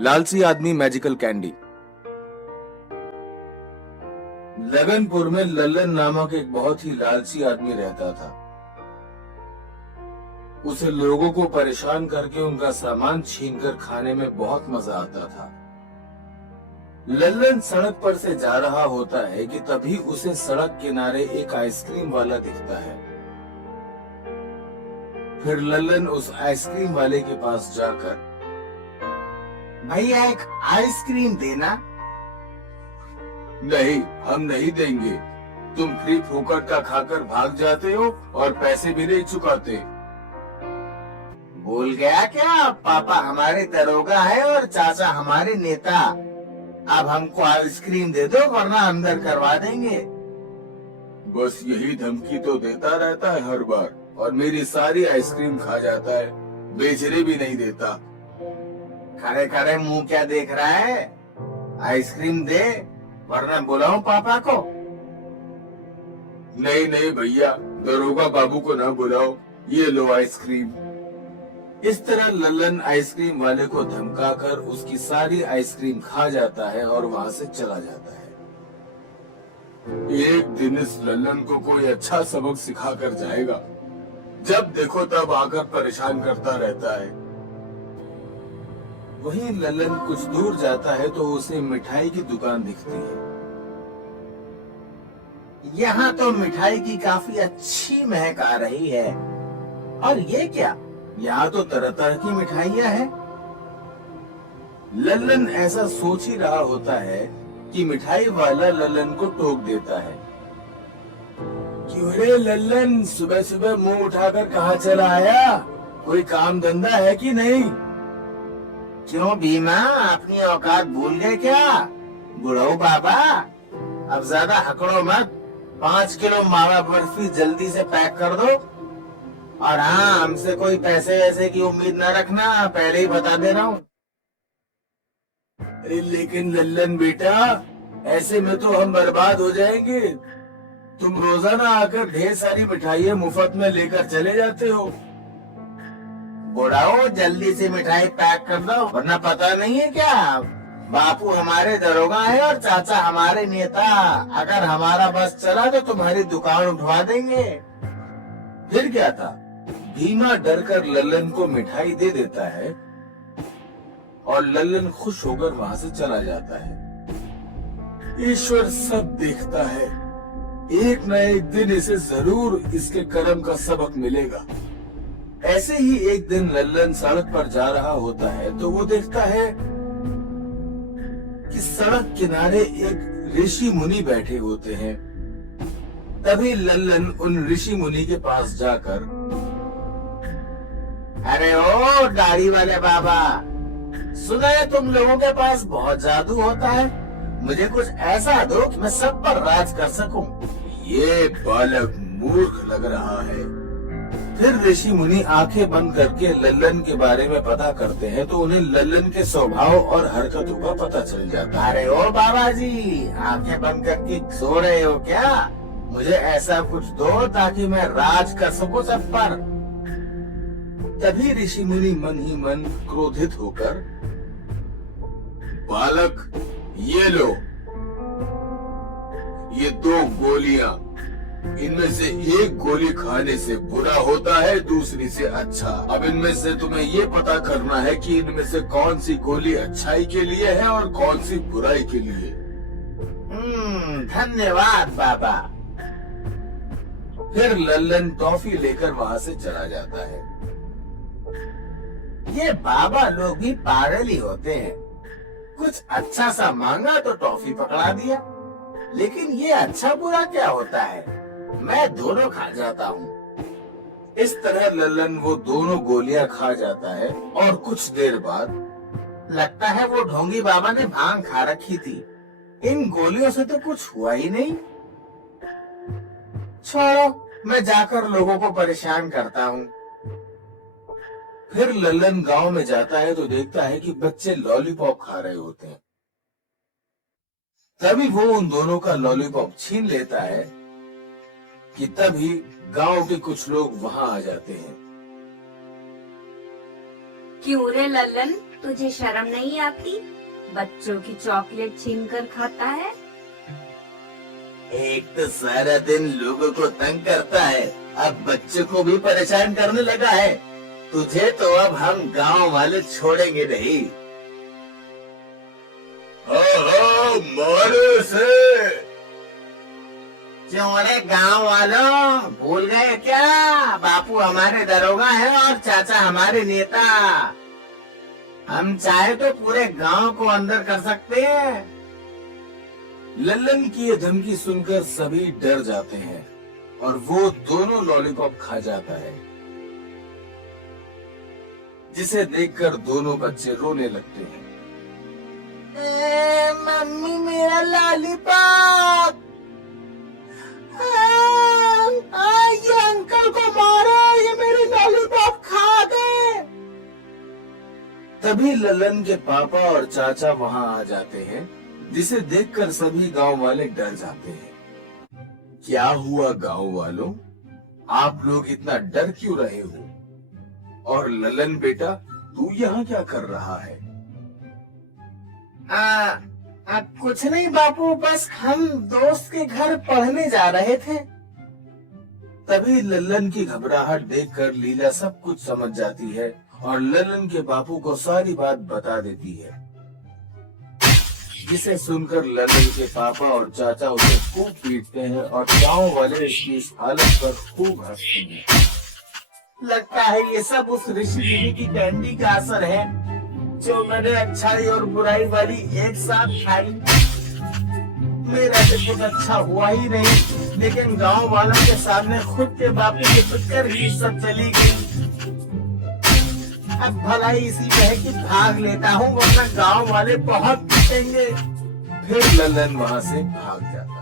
लालची आदमी magical candy. लगनपुर में लल्लन नामक एक बहुत ही लालची आदमी रहता था। उसे लोगों को परेशान करके उनका सामान छीनकर खाने में बहुत मजा आता था। लल्लन सड़क पर से जा रहा होता है कि तभी उसे सड़क किनारे एक आइसक्रीम वाला दिखता है। फिर लल्लन उस आइसक्रीम वाले के पास जाकर, भैया एक आइसक्रीम देना। नहीं, हम नहीं देंगे। तुम फ्री फोकट का खाकर भाग जाते हो और पैसे भी नहीं चुकाते। भूल गया क्या, पापा हमारे दरोगा है और चाचा हमारे नेता। अब हमको आइसक्रीम दे दो वरना अंदर करवा देंगे। बस यही धमकी तो देता रहता है हर बार, और मेरी सारी आइसक्रीम खा जाता है, बेचने भी नहीं देता। खड़े खड़े मुंह क्या देख रहा है, आइसक्रीम दे वरना बुलाऊं पापा को। नहीं नहीं भैया, दरोगा बाबू को ना बुलाओ, ये लो आइसक्रीम। इस तरह लल्लन आइसक्रीम वाले को धमकाकर उसकी सारी आइसक्रीम खा जाता है और वहाँ से चला जाता है। एक दिन इस लल्लन को कोई अच्छा सबक सिखा कर जाएगा। जब देखो तब आकर परेशान करता रहता है। वहीं लल्लन कुछ दूर जाता है तो उसे मिठाई की दुकान दिखती है। यहाँ तो मिठाई की काफी अच्छी महक आ रही है। और ये क्या, यहाँ तो तरह तरह की मिठाइयाँ हैं। लल्लन ऐसा सोच ही रहा होता है कि मिठाई वाला लल्लन को टोक देता है। क्यों रे लल्लन, सुबह सुबह मुंह उठाकर कहाँ चला आया? कोई काम धंधा है कि नहीं? क्यों भीमा, अपनी औकात भूल गए क्या? बुढ़ऊ बाबा, अब ज्यादा हकड़ो मत। 5 किलो मावा बर्फी जल्दी से पैक कर दो। और हाँ, हमसे कोई पैसे वैसे की उम्मीद न रखना, पहले ही बता दे रहा हूँ। अरे लेकिन लल्लन बेटा, ऐसे में तो हम बर्बाद हो जाएंगे। तुम रोजाना आकर ढेर सारी मिठाइयाँ मुफ्त में लेकर चले जाते हो। बुढ़ाओ, जल्दी से मिठाई पैक कर दो वरना पता नहीं है क्या, बापू हमारे दरोगा है और चाचा हमारे नेता। अगर हमारा बस चला तो तुम्हारी दुकान उठवा देंगे। फिर क्या था, भीमा डरकर लल्लन को मिठाई दे देता है और लल्लन खुश होकर वहां से चला जाता है। ईश्वर सब देखता है, एक न एक दिन इसे जरूर इसके कर्म का सबक मिलेगा। ऐसे ही एक दिन लल्लन सड़क पर जा रहा होता है तो वो देखता है कि सड़क किनारे एक ऋषि मुनि बैठे होते हैं। तभी लल्लन उन ऋषि मुनि के पास जाकर, अरे ओ दाढ़ी वाले बाबा, सुना है तुम लोगों के पास बहुत जादू होता है, मुझे कुछ ऐसा दो कि मैं सब पर राज कर सकूं। ये बालक मूर्ख लग रहा है। फिर ऋषि मुनि आंखें बंद करके लल्लन के बारे में पता करते हैं तो उन्हें लल्लन के स्वभाव और हरकतों का पता चल जाता है। अरे ओ बाबा जी, आंखें बंद करके सो रहे हो क्या? मुझे ऐसा कुछ दो ताकि मैं राज कर सकूं सब पर। तभी ऋषि मुनि मन ही मन क्रोधित होकर, बालक ये लो, ये 2 गोलियां, इनमें से एक गोली खाने से बुरा होता है, दूसरी से अच्छा। अब इनमें से तुम्हें ये पता करना है कि इनमें से कौन सी गोली अच्छाई के लिए है और कौन सी बुराई के लिए। धन्यवाद बाबा। फिर लल्लन टॉफी लेकर वहां से चला जाता है। ये बाबा लोग भी पागल ही होते हैं, कुछ अच्छा सा मांगा तो टॉफी पकड़ा दिया। लेकिन ये अच्छा बुरा क्या होता है, मैं दोनों खा जाता हूँ। इस तरह लल्लन वो दोनों गोलियां खा जाता है और कुछ देर बाद लगता है वो ढोंगी बाबा ने भांग खा रखी थी, इन गोलियों से तो कुछ हुआ ही नहीं। छोड़ो, मैं जाकर लोगों को परेशान करता हूँ। फिर लल्लन गांव में जाता है तो देखता है कि बच्चे लॉलीपॉप खा रहे होते हैं। तभी वो उन दोनों का लॉलीपॉप छीन लेता है कि तभी गांव के कुछ लोग वहां आ जाते हैं। क्यों रे लल्लन, तुझे शर्म नहीं आती? बच्चों की चॉकलेट छीन कर खाता है। एक तो सारा दिन लोगों को तंग करता है, अब बच्चों को भी परेशान करने लगा है। तुझे तो अब हम गांव वाले छोड़ेंगे नहीं। मारो से। क्यों रे गांव वालों, भूल गए क्या? बापू हमारे दरोगा है और चाचा हमारे नेता। हम चाहे तो पूरे गांव को अंदर कर सकते हैं। लल्लन की ये धमकी सुनकर सभी डर जाते हैं और वो दोनों लॉलीपॉप खा जाता है, जिसे देखकर दोनों बच्चे रोने लगते हैं। मम्मी मेरा लॉलीपॉप, ये अंकल को मारो, ये मेरी लॉलीपॉप खा गए। तभी लल्लन के पापा और चाचा वहां आ जाते हैं, जिसे देखकर सभी गांव वाले डर जाते हैं। क्या हुआ गांव वालों, आप लोग इतना डर क्यों रहे हो? और लल्लन बेटा, तू यहाँ क्या कर रहा है? कुछ नहीं बापू, बस हम दोस्त के घर पढ़ने जा रहे थे। तभी लल्लन की घबराहट देखकर लीला सब कुछ समझ जाती है और लल्लन के बापू को सारी बात बता देती है, जिसे सुनकर लल्लन के पापा और चाचा उसे खूब पीटते हैं और गांव वाले इसकी इस हालत पर खूब हंसते हैं। लगता है ये सब उस ऋषि मुनि की कैंडी का असर है, जो मैंने अच्छाई और बुराई वाली एक साथ खाई। मेरा तो कुछ अच्छा हुआ ही नहीं, लेकिन गांव वालों के सामने खुद के बापू की पिटकर ही सब चली गई। अब भलाई इसी में है कि भाग लेता हूँ, वरना गांव वाले बहुत पीटेंगे। फिर लल्लन वहां से भाग जाता है।